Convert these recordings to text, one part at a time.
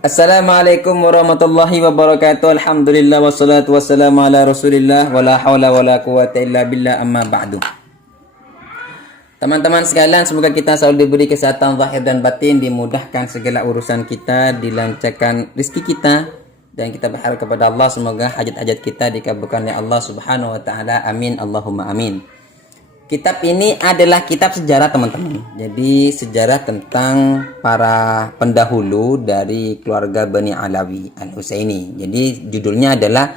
Assalamualaikum warahmatullahi wabarakatuh. Alhamdulillah wassalatu wassalamu ala Rasulillah wala haula wala quwata illa billah amma ba'du. Teman-teman sekalian, semoga kita selalu diberi kesehatan zahir dan batin, dimudahkan segala urusan kita, dilancarkan rezeki kita, dan kita berharap kepada Allah semoga hajat-hajat kita dikabulkan oleh Allah Subhanahu wa taala. Amin Allahumma amin. Kitab ini adalah kitab sejarah, teman-teman. Jadi sejarah tentang para pendahulu dari keluarga Bani Alawi Al-Husaini. Jadi judulnya adalah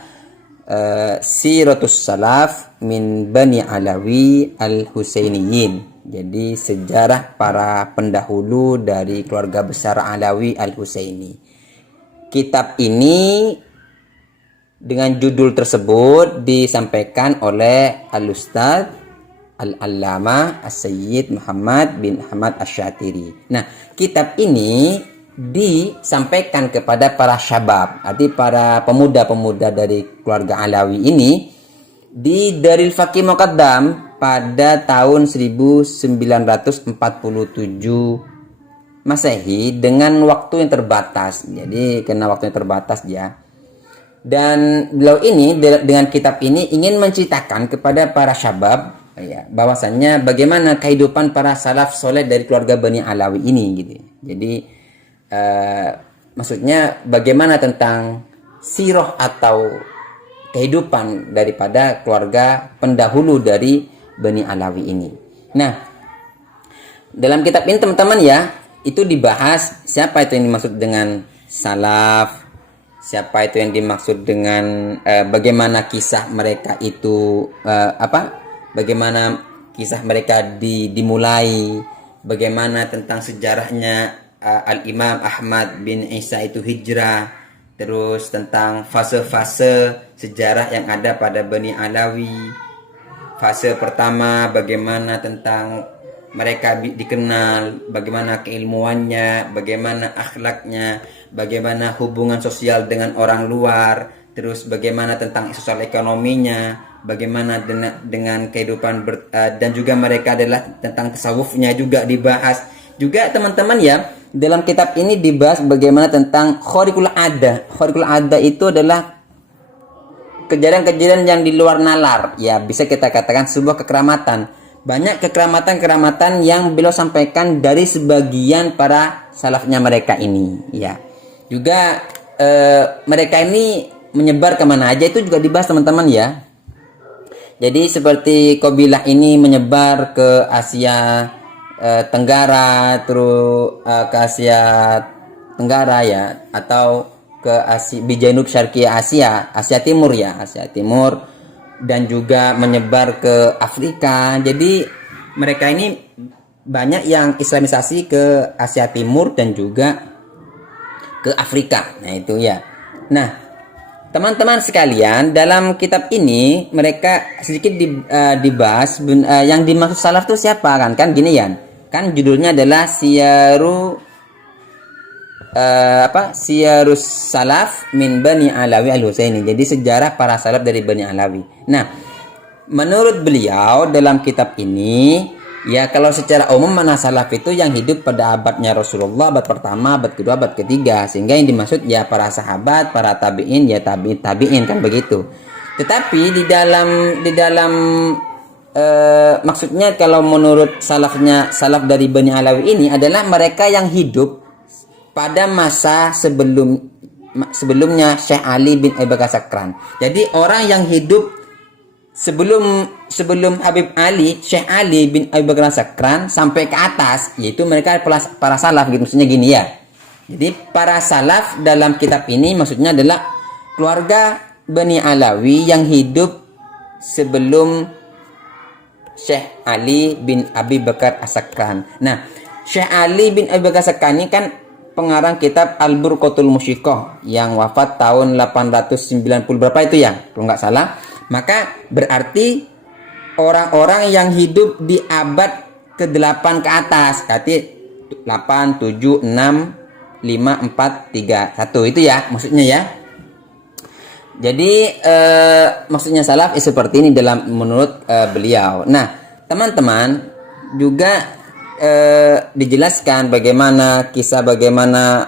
Siratus Salaf min Bani Alawi Al-Husainiyin. Jadi sejarah para pendahulu dari keluarga besar Alawi Al-Husaini. Kitab ini dengan judul tersebut disampaikan oleh Al-Ustadz Al-Allama As-Sayyid Muhammad bin Ahmad Asy-Syatiri. Nah, kitab ini disampaikan kepada para syabab, arti para pemuda-pemuda dari keluarga Alawi ini di Daril Faqih Muqaddam pada tahun 1947 Masehi dengan waktu yang terbatas. Jadi karena waktunya terbatas ya. Dan beliau ini dengan kitab ini ingin menceritakan kepada para syabab ya, bahwasannya bagaimana kehidupan para salaf soleh dari keluarga Bani Alawi ini gitu. Jadi maksudnya bagaimana tentang sirah atau kehidupan daripada keluarga pendahulu dari Bani Alawi ini. Nah, dalam kitab ini teman-teman ya, itu dibahas siapa itu yang dimaksud dengan salaf, siapa itu yang dimaksud dengan bagaimana kisah mereka itu bagaimana kisah mereka dimulai, bagaimana tentang sejarahnya Al-Imam Ahmad bin Isa itu hijrah, terus tentang fase-fase sejarah yang ada pada Bani Alawi. Fase pertama bagaimana tentang mereka dikenal, bagaimana keilmuannya, bagaimana akhlaknya, bagaimana hubungan sosial dengan orang luar, terus bagaimana tentang sosial ekonominya, bagaimana dengan kehidupan dan juga mereka adalah tentang tasawufnya juga dibahas. Juga teman-teman ya, dalam kitab ini dibahas bagaimana tentang khariqul ada. Khariqul ada itu adalah kejadian-kejadian yang di luar nalar. Ya, bisa kita katakan sebuah kekeramatan. Banyak kekeramatan-kekeramatan yang beliau sampaikan dari sebagian para salafnya mereka ini. Ya, juga mereka ini menyebar kemana aja itu juga dibahas teman-teman ya. Jadi seperti kabilah ini menyebar ke Asia Tenggara, terus ke Asia Tenggara ya, atau ke Asia Bijanub Syarqi Asia, Asia Timur ya, Asia Timur, dan juga menyebar ke Afrika. Jadi mereka ini banyak yang islamisasi ke Asia Timur dan juga ke Afrika. Nah itu ya. Nah, teman-teman sekalian, dalam kitab ini mereka sedikit dibahas yang dimaksud salaf itu siapa kan gini ya. Kan judulnya adalah Siyarus Salaf min Bani Alawi Al-Husaini. Jadi sejarah para salaf dari Bani Alawi. Nah, menurut beliau dalam kitab ini ya, kalau secara umum mana salaf itu yang hidup pada abadnya Rasulullah, abad pertama, abad kedua, abad ketiga. Sehingga yang dimaksud ya para sahabat, para tabi'in, ya tabi'in kan begitu. Tetapi di dalam maksudnya kalau menurut salaf dari Bani Alawi ini adalah mereka yang hidup pada masa sebelumnya Syekh Ali bin Abi Bakar Sakran. Jadi orang yang hidup sebelum Habib Ali, Syekh Ali bin Abi Bakar Sakran sampai ke atas, yaitu mereka para salaf gitu, maksudnya gini ya. Jadi para salaf dalam kitab ini maksudnya adalah keluarga Bani Alawi yang hidup sebelum Syekh Ali bin Abi Bakar As-Sakran. Nah, Syekh Ali bin Abi Bakar As-Sakran ini kan pengarang kitab Al-Burqatul Musyiqah yang wafat tahun 890 berapa itu ya, kalau nggak salah. Maka berarti orang-orang yang hidup di abad ke-8 ke atas, berarti 8, 7, 6, 5, 4, 3, 1 itu ya maksudnya ya. Jadi maksudnya salaf seperti ini dalam menurut beliau. Nah, teman-teman juga dijelaskan bagaimana kisah bagaimana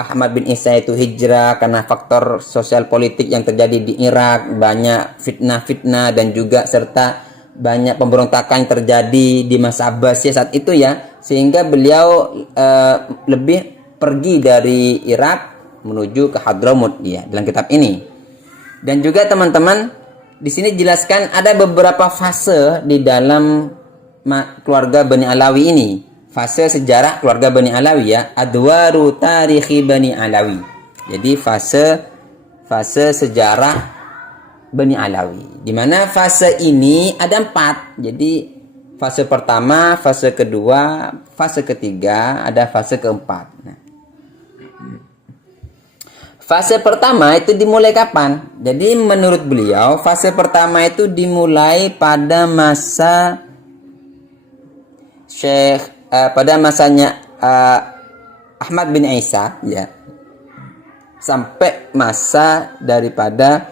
Ahmad bin Isa itu hijrah karena faktor sosial politik yang terjadi di Irak, banyak fitnah-fitnah dan juga serta banyak pemberontakan yang terjadi di masa Abbasiyah saat itu ya, sehingga beliau lebih pergi dari Irak menuju ke Hadramut ya dalam kitab ini. Dan juga teman-teman di sini jelaskan ada beberapa fase di dalam keluarga Bani Alawi ini. Fase sejarah keluarga Bani Alawi ya, adwaru tarikhi Bani Alawi. Jadi fase sejarah Bani Alawi. Di mana fase ini ada 4. Jadi fase pertama, fase kedua, fase ketiga, ada fase keempat. Nah, fase pertama itu dimulai kapan? Jadi menurut beliau fase pertama itu dimulai pada masa pada masanya Ahmad bin Isa ya, sampai masa daripada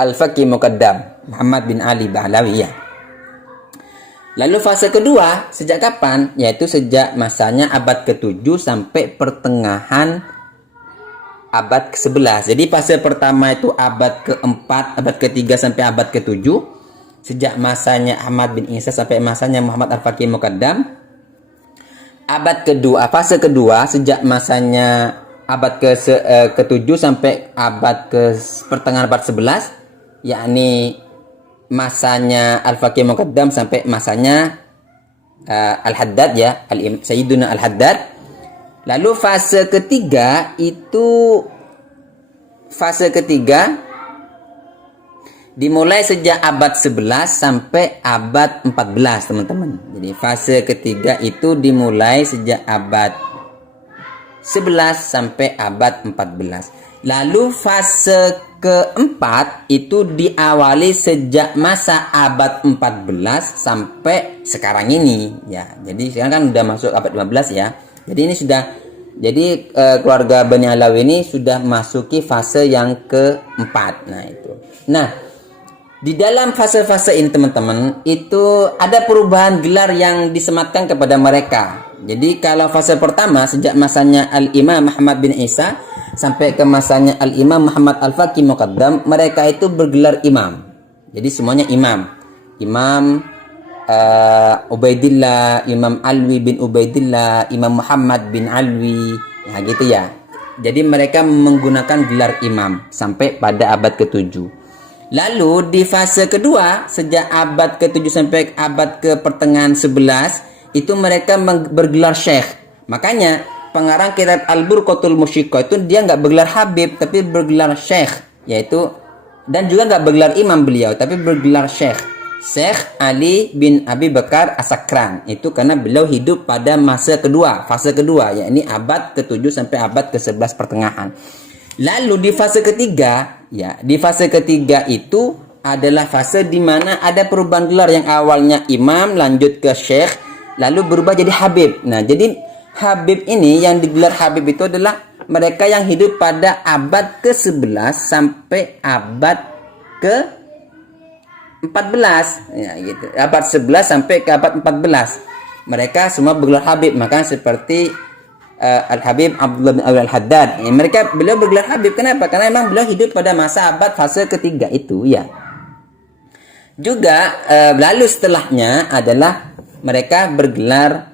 Al-Faqih Muqaddam Muhammad bin Ali Ba'alawi ya. Lalu fase kedua sejak kapan? Yaitu sejak masanya abad ke-7 sampai pertengahan abad ke-11. Jadi fase pertama itu abad ke-4, abad ke-3 sampai abad ke-7. Sejak masanya Ahmad bin Isa sampai masanya Muhammad Al-Faqih Muqaddam. Abad kedua, fase kedua sejak masanya abad ke-7 sampai abad pertengahan abad 11, yakni masanya Al-Faqih Muqaddam sampai masanya Al-Haddad ya, Sayyiduna Al-Haddad. Lalu fase ketiga dimulai sejak abad 11 sampai abad 14 teman-teman. Jadi fase ketiga itu dimulai sejak abad 11 sampai abad 14. Lalu fase keempat itu diawali sejak masa abad 14 sampai sekarang ini ya. Jadi sekarang kan udah masuk abad 15 ya. Jadi ini sudah, jadi keluarga Bani Alawi ini sudah masuki fase yang keempat. Nah itu. Nah, di dalam fase-fase ini teman-teman itu ada perubahan gelar yang disematkan kepada mereka. Jadi kalau fase pertama sejak masanya Al-Imam Muhammad bin Isa sampai ke masanya Al-Imam Muhammad Al-Faqih Muqaddam, mereka itu bergelar imam. Jadi semuanya imam. Imam Ubaidillah, Imam Alwi bin Ubaidillah, Imam Muhammad bin Alwi, nah gitu ya. Jadi mereka menggunakan gelar imam sampai pada abad ke-7. Lalu di fase kedua sejak abad ke-7 sampai abad ke pertengahan 11 itu mereka bergelar syekh. Makanya pengarang kitab Al-Burqatul Musyiqqah itu dia nggak bergelar Habib tapi bergelar syekh, yaitu, dan juga nggak bergelar imam beliau tapi bergelar syekh. Syekh Ali bin Abi Bakar As-Sakran. Itu karena beliau hidup pada masa kedua, fase kedua, yakni abad ke-7 sampai abad ke-11 pertengahan. Lalu di fase ketiga, ya, di fase ketiga itu adalah fase di mana ada perubahan gelar yang awalnya imam lanjut ke syekh lalu berubah jadi habib. Nah, jadi habib ini yang digelar habib itu adalah mereka yang hidup pada abad ke-11 sampai abad ke-14 ya gitu. Abad 11 sampai ke abad 14. Mereka semua bergelar habib, maka seperti Al-Habib Abdullah bin Al-Haddad. Beliau bergelar habib. Kenapa? Karena memang beliau hidup pada masa abad fase ketiga itu ya. Juga lalu setelahnya adalah mereka bergelar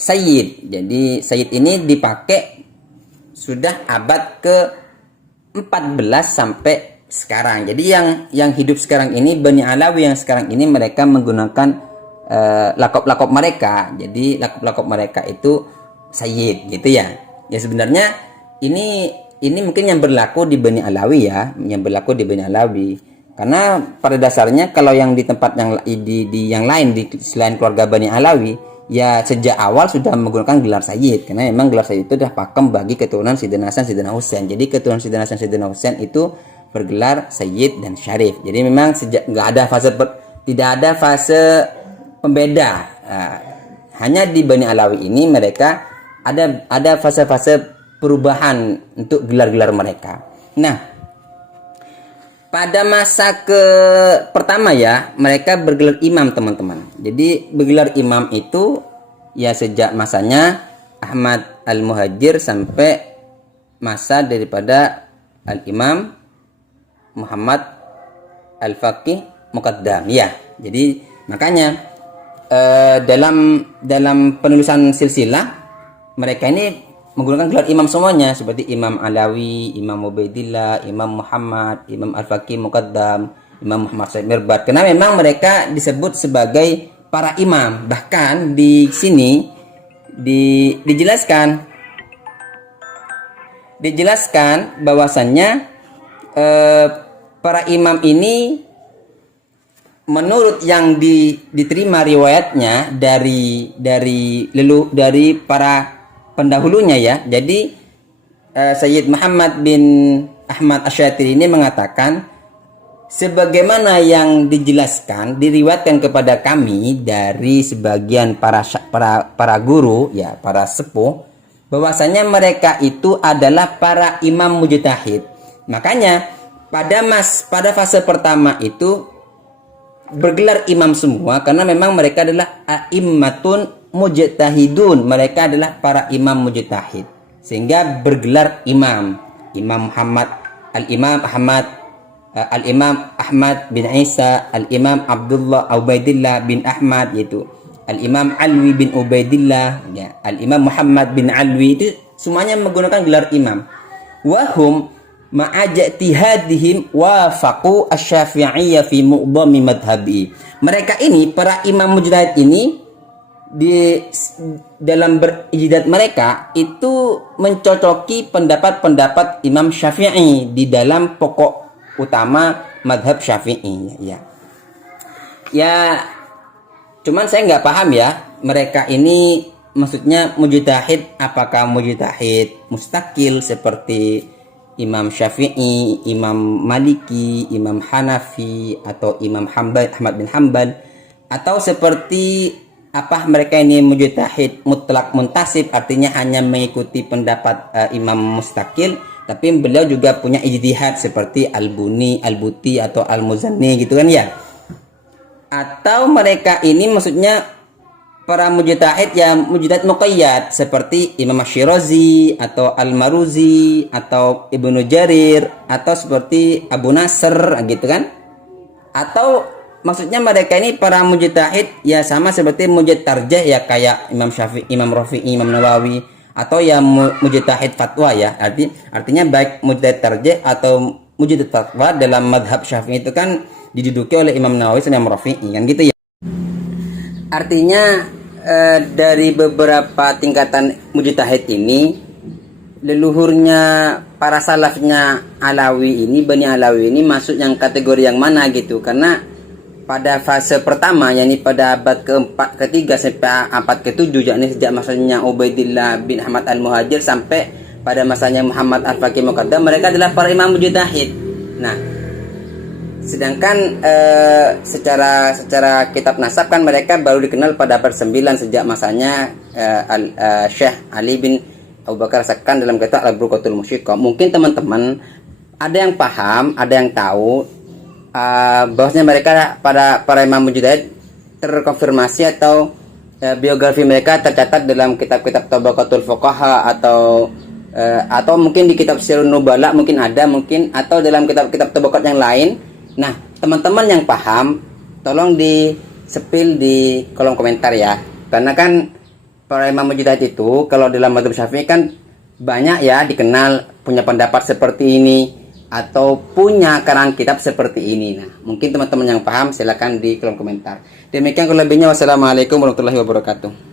Sayyid. Jadi Sayyid ini dipakai sudah abad ke-14 sampai sekarang. Jadi yang hidup sekarang ini Bani Alawi yang sekarang ini mereka menggunakan lakop-lakop mereka. Jadi lakop-lakop mereka itu Sayyid gitu ya. Ya sebenarnya ini mungkin yang berlaku di Bani Alawi ya, yang berlaku di Bani Alawi. Karena pada dasarnya kalau yang di tempat yang di yang lain di selain keluarga Bani Alawi ya sejak awal sudah menggunakan gelar Sayyid, karena memang gelar Sayyid itu sudah pakem bagi keturunan Sayyidina Hasan, Sayyidina Husain. Jadi keturunan Sayyidina Hasan, Sayyidina Husain itu bergelar Sayyid dan Syarif. Jadi memang sejak tidak ada fase pembeda. Hanya di Bani Alawi ini mereka ada fase-fase perubahan untuk gelar-gelar mereka. Nah, pada masa pertama ya, mereka bergelar imam teman-teman. Jadi bergelar imam itu ya sejak masanya Ahmad Al-Muhajir sampai masa daripada Al-Imam Muhammad Al-Faqih Muqaddam ya. Jadi makanya dalam penulisan silsilah mereka ini menggunakan gelar imam semuanya, seperti Imam Alawi, Imam Ubaidillah, Imam Muhammad, Imam Al-Faqih Muqaddam, Imam Muhammad Said Mirbad, karena memang mereka disebut sebagai para imam. Bahkan di sini dijelaskan bahwasannya para imam ini menurut yang diterima riwayatnya dari para pendahulunya ya. Jadi Sayyid Muhammad bin Ahmad Asy-Syatiri ini mengatakan, sebagaimana yang dijelaskan diriwayatkan kepada kami dari sebagian para guru ya, para sepuh, bahwasanya mereka itu adalah para imam mujtahid. Makanya pada fase pertama itu bergelar imam semua, karena memang mereka adalah a'immatun mujtahidun, mereka adalah para imam mujtahid, sehingga bergelar imam. Imam Muhammad, Al-Imam Ahmad, Al-Imam Ahmad bin Isa, Al-Imam Abdullah Ubaidillah bin Ahmad, yaitu Al-Imam Alwi bin Ubaidillah ya, Al-Imam Muhammad bin Alwi, itu semuanya menggunakan gelar imam. Wahum ma'ajtihadihim wafaqu asy-Syafi'iyyah fi mu'dhami madhhabi. Mereka ini para imam mujtahid ini dalam berijtihad mereka itu mencocoki pendapat-pendapat Imam Syafi'i di dalam pokok utama madhab Syafi'i ya. Ya, cuman saya nggak paham ya, mereka ini maksudnya mujtahid, apakah mujtahid mustakil seperti Imam Syafi'i, Imam Maliki, Imam Hanafi, atau Imam Ahmad bin Hanbal, atau seperti apa mereka ini mujtahid mutlak muntasib, artinya hanya mengikuti pendapat imam mustakil, tapi beliau juga punya ijtihad seperti Al-Buni, Al-Buti, atau Al-Muzanni gitu kan ya. Atau mereka ini maksudnya para mujtahid yang mujtahid muqayyad seperti Imam Asy-Syirazi atau Al-Maruzi atau Ibnu Jarir, atau seperti Abu Nasr gitu kan. Atau maksudnya mereka ini para mujtahid ya sama seperti mujtahid tarjih ya, kayak Imam Syafi'i, Imam Rafi'i, Imam Nawawi, atau yang mujtahid fatwa ya. Artinya baik mujtahid tarjih atau mujtahid fatwa dalam madhab Syafi'i itu kan diduduki oleh Imam Nawawi dan Imam Rafi'i kan gitu ya. Artinya dari beberapa tingkatan mujtahid ini, leluhurnya para salafnya Alawi ini, Bani Alawi ini masuk yang kategori yang mana gitu. Karena pada fase pertama, yakni pada abad keempat, ketiga sampai abad ketujuh, yakni sejak masanya Ubaidillah bin Ahmad Al-Muhajir sampai pada masanya Muhammad Al-Faqih Muqaddam, mereka adalah para imam mujtahid. Nah, sedangkan secara kitab nasab kan mereka baru dikenal pada abad 9 sejak masanya Syekh Ali bin Abu Bakar As-Sakkan dalam kitab Al-Burqatul Musyiqqah. Mungkin teman-teman ada yang paham, ada yang tahu bahwasanya mereka para imam mujtahid terkonfirmasi atau biografi mereka tercatat dalam kitab-kitab Tabaqatul Fuqaha atau mungkin di kitab Sirun Nubala mungkin ada, mungkin, atau dalam kitab-kitab tabaqat yang lain. Nah, teman-teman yang paham tolong di-spill di kolom komentar ya. Karena kan para imam mujtahid itu kalau dalam mazhab Syafi'i kan banyak ya dikenal punya pendapat seperti ini atau punya karang kitab seperti ini. Nah, mungkin teman-teman yang paham silakan di kolom komentar. Demikian kurang lebihnya, wassalamualaikum warahmatullahi wabarakatuh.